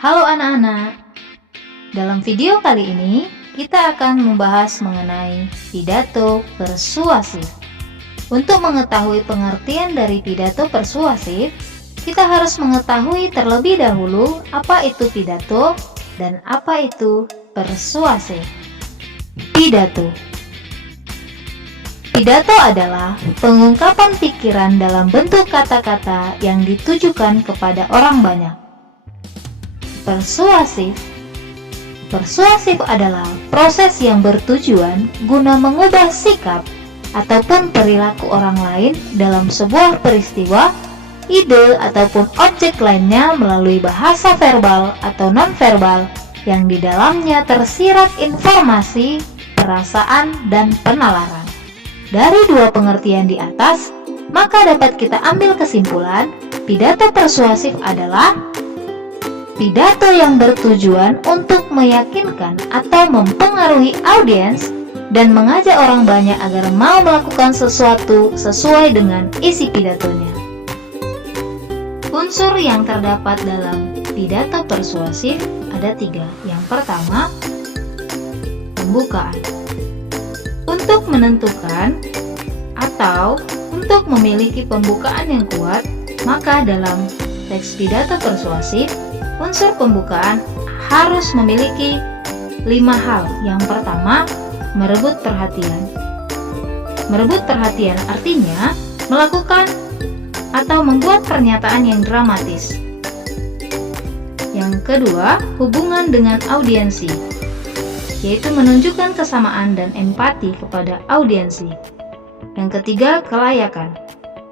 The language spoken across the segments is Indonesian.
Halo anak-anak, dalam video kali ini kita akan membahas mengenai pidato persuasif. Untuk mengetahui pengertian dari pidato persuasif, kita harus mengetahui terlebih dahulu apa itu pidato dan apa itu persuasif. Pidato adalah pengungkapan pikiran dalam bentuk kata-kata yang ditujukan kepada orang banyak. Persuasif adalah proses yang bertujuan guna mengubah sikap ataupun perilaku orang lain dalam sebuah peristiwa, ide ataupun objek lainnya melalui bahasa verbal atau non-verbal yang di dalamnya tersirat informasi, perasaan, dan penalaran. Dari dua pengertian di atas, maka dapat kita ambil kesimpulan, pidato persuasif adalah pidato yang bertujuan untuk meyakinkan atau mempengaruhi audiens dan mengajak orang banyak agar mau melakukan sesuatu sesuai dengan isi pidatonya. Unsur yang terdapat dalam pidato persuasif ada 3. Yang pertama, pembukaan. Untuk menentukan atau untuk memiliki pembukaan yang kuat, maka dalam teks pidato persuasif, unsur pembukaan harus memiliki 5 hal. Yang pertama, merebut perhatian. Merebut perhatian artinya melakukan atau membuat pernyataan yang dramatis. Yang kedua, hubungan dengan audiensi, yaitu menunjukkan kesamaan dan empati kepada audiensi. Yang ketiga, kelayakan.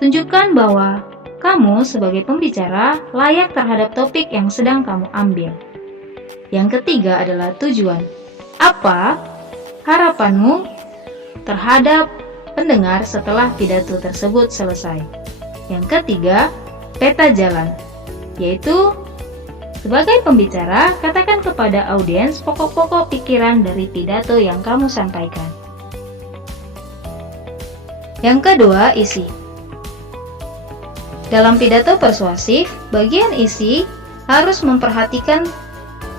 Tunjukkan bahwa kamu sebagai pembicara layak terhadap topik yang sedang kamu ambil. Yang ketiga adalah tujuan. Apa harapanmu terhadap pendengar setelah pidato tersebut selesai? Yang ketiga, peta jalan, yaitu sebagai pembicara, katakan kepada audiens pokok-pokok pikiran dari pidato yang kamu sampaikan. Yang kedua, isi. Dalam pidato persuasif, bagian isi harus memperhatikan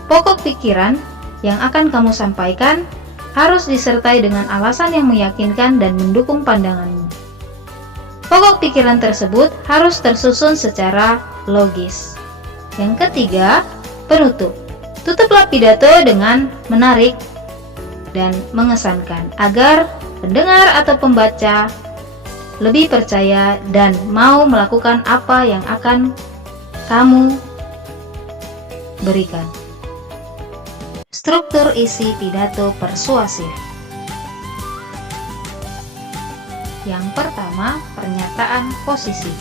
pokok pikiran yang akan kamu sampaikan, harus disertai dengan alasan yang meyakinkan dan mendukung pandanganmu. Pokok pikiran tersebut harus tersusun secara logis. Yang ketiga, penutup. Tutuplah pidato dengan menarik dan mengesankan agar pendengar atau pembaca lebih percaya dan mau melakukan apa yang akan kamu berikan. Struktur isi pidato persuasif. Yang pertama, pernyataan posisi.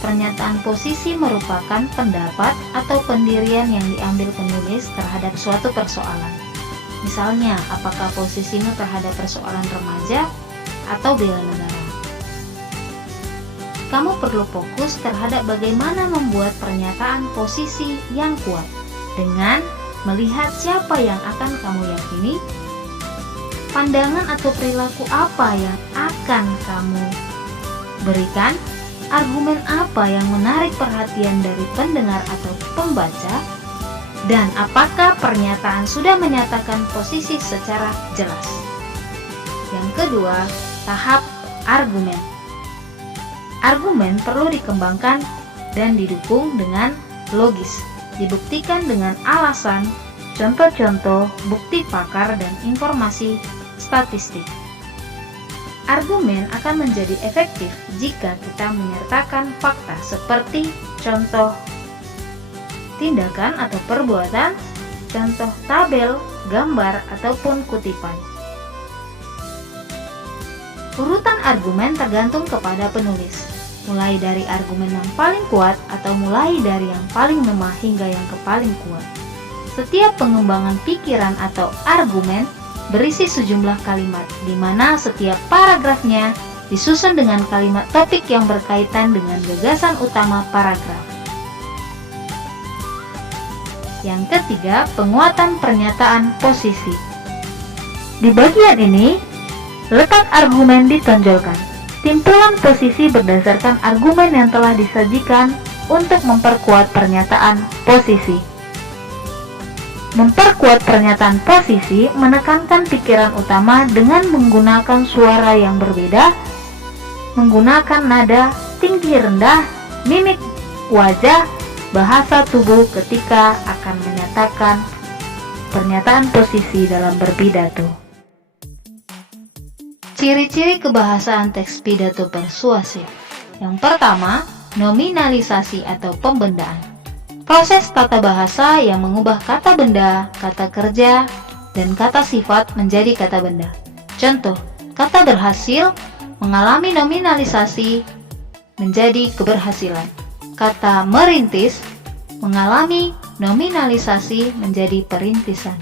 Pernyataan posisi merupakan pendapat atau pendirian yang diambil penulis terhadap suatu persoalan. Misalnya, apakah posisimu terhadap persoalan remaja atau bela negara? Kamu perlu fokus terhadap bagaimana membuat pernyataan posisi yang kuat dengan melihat siapa yang akan kamu yakini, pandangan atau perilaku apa yang akan kamu berikan, argumen apa yang menarik perhatian dari pendengar atau pembaca, dan apakah pernyataan sudah menyatakan posisi secara jelas. Yang kedua, tahap argumen. Argumen perlu dikembangkan dan didukung dengan logis, dibuktikan dengan alasan, contoh-contoh, bukti pakar, dan informasi statistik. Argumen akan menjadi efektif jika kita menyertakan fakta seperti contoh tindakan atau perbuatan, contoh tabel, gambar, ataupun kutipan. Urutan argumen tergantung kepada penulis, mulai dari argumen yang paling kuat atau mulai dari yang paling lemah hingga yang paling kuat. Setiap pengembangan pikiran atau argumen berisi sejumlah kalimat, di mana setiap paragrafnya disusun dengan kalimat topik yang berkaitan dengan gagasan utama paragraf. Yang ketiga, penguatan pernyataan posisi. Di bagian ini, letak argumen ditonjolkan. Timpulan posisi berdasarkan argumen yang telah disajikan untuk memperkuat pernyataan posisi. Memperkuat pernyataan posisi menekankan pikiran utama dengan menggunakan suara yang berbeda, menggunakan nada tinggi rendah, mimik wajah, bahasa tubuh ketika akan menyatakan pernyataan posisi dalam berpidato. Ciri-ciri kebahasaan teks pidato persuasif. Yang pertama, nominalisasi atau pembendaan. Proses tata bahasa yang mengubah kata benda, kata kerja, dan kata sifat menjadi kata benda. Contoh, kata berhasil mengalami nominalisasi menjadi keberhasilan. Kata merintis mengalami nominalisasi menjadi perintisan.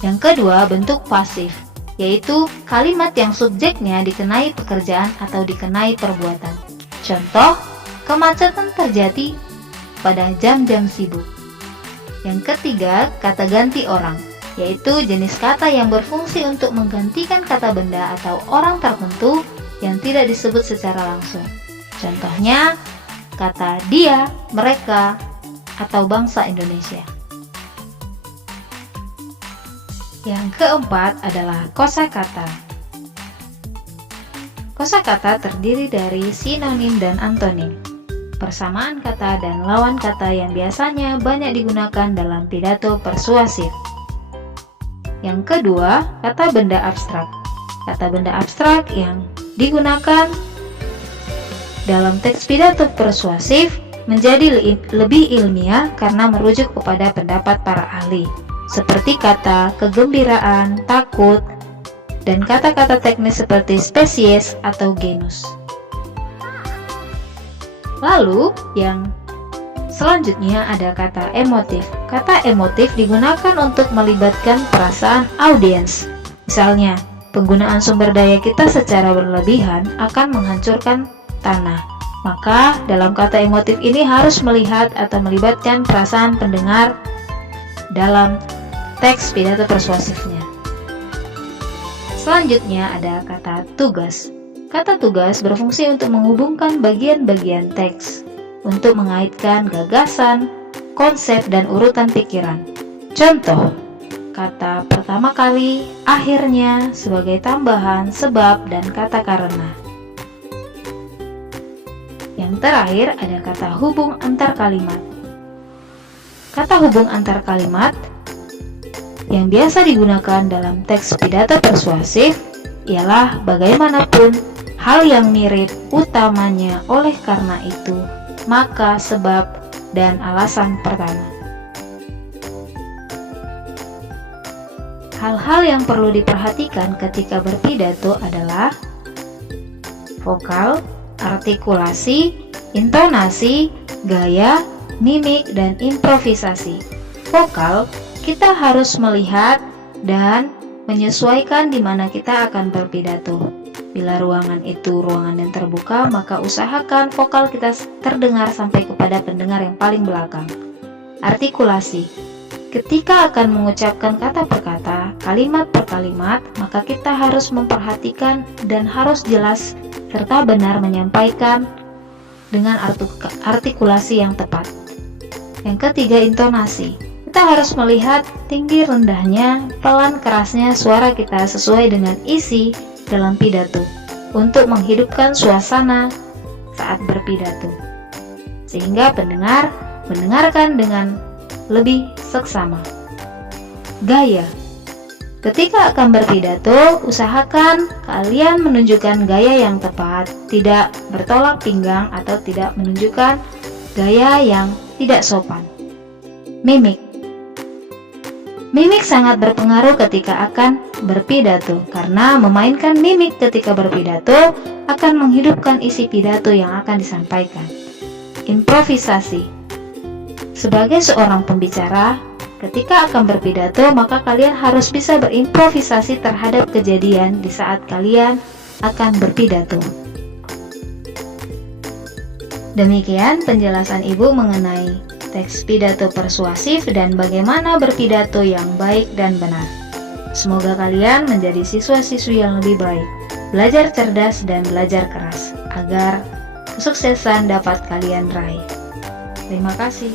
Yang kedua, bentuk pasif, yaitu kalimat yang subjeknya dikenai pekerjaan atau dikenai perbuatan. Contoh, kemacetan terjadi pada jam-jam sibuk. Yang ketiga, kata ganti orang, yaitu jenis kata yang berfungsi untuk menggantikan kata benda atau orang tertentu yang tidak disebut secara langsung. Contohnya, kata dia, mereka, atau bangsa Indonesia. Yang keempat adalah kosakata. Kosakata terdiri dari sinonim dan antonim, persamaan kata dan lawan kata yang biasanya banyak digunakan dalam pidato persuasif. Yang kedua, kata benda abstrak. Kata benda abstrak yang digunakan dalam teks pidato persuasif menjadi lebih ilmiah karena merujuk kepada pendapat para ahli, seperti kata kegembiraan, takut, dan kata-kata teknis seperti spesies atau genus. Lalu, yang selanjutnya ada kata emotif. Kata emotif digunakan untuk melibatkan perasaan audiens. Misalnya, penggunaan sumber daya kita secara berlebihan akan menghancurkan tanah. Maka, dalam kata emotif ini harus melihat atau melibatkan perasaan pendengar dalam teks pidato persuasifnya. Selanjutnya ada kata tugas. Kata tugas berfungsi untuk menghubungkan bagian-bagian teks, untuk mengaitkan gagasan, konsep, dan urutan pikiran. Contoh, kata pertama kali, akhirnya, sebagai tambahan, sebab, dan kata karena. Yang terakhir ada kata hubung antar kalimat. Kata hubung antar kalimat yang biasa digunakan dalam teks pidato persuasif ialah bagaimanapun hal yang mirip utamanya, oleh karena itu, maka, sebab, dan alasan pertama. Hal-hal yang perlu diperhatikan ketika berpidato adalah vokal, artikulasi, intonasi, gaya, mimik, dan improvisasi. Vokal, kita harus melihat dan menyesuaikan di mana kita akan berpidato. Bila ruangan itu ruangan yang terbuka, maka usahakan vokal kita terdengar sampai kepada pendengar yang paling belakang. Artikulasi. Ketika akan mengucapkan kata per kata, kalimat per kalimat, maka kita harus memperhatikan dan harus jelas serta benar menyampaikan dengan artikulasi yang tepat. Yang ketiga, intonasi. Kita harus melihat tinggi rendahnya, pelan kerasnya suara kita sesuai dengan isi dalam pidato untuk menghidupkan suasana saat berpidato, sehingga pendengar mendengarkan dengan lebih seksama. Gaya. Ketika akan berpidato, usahakan kalian menunjukkan gaya yang tepat, tidak bertolak pinggang atau tidak menunjukkan gaya yang tidak sopan. Mimik. Mimik sangat berpengaruh ketika akan berpidato, karena memainkan mimik ketika berpidato akan menghidupkan isi pidato yang akan disampaikan. Improvisasi. Sebagai seorang pembicara, ketika akan berpidato, maka kalian harus bisa berimprovisasi terhadap kejadian di saat kalian akan berpidato. Demikian penjelasan Ibu mengenai teks pidato persuasif dan bagaimana berpidato yang baik dan benar. Semoga kalian menjadi siswa-siswi yang lebih baik, belajar cerdas dan belajar keras, agar kesuksesan dapat kalian raih. Terima kasih.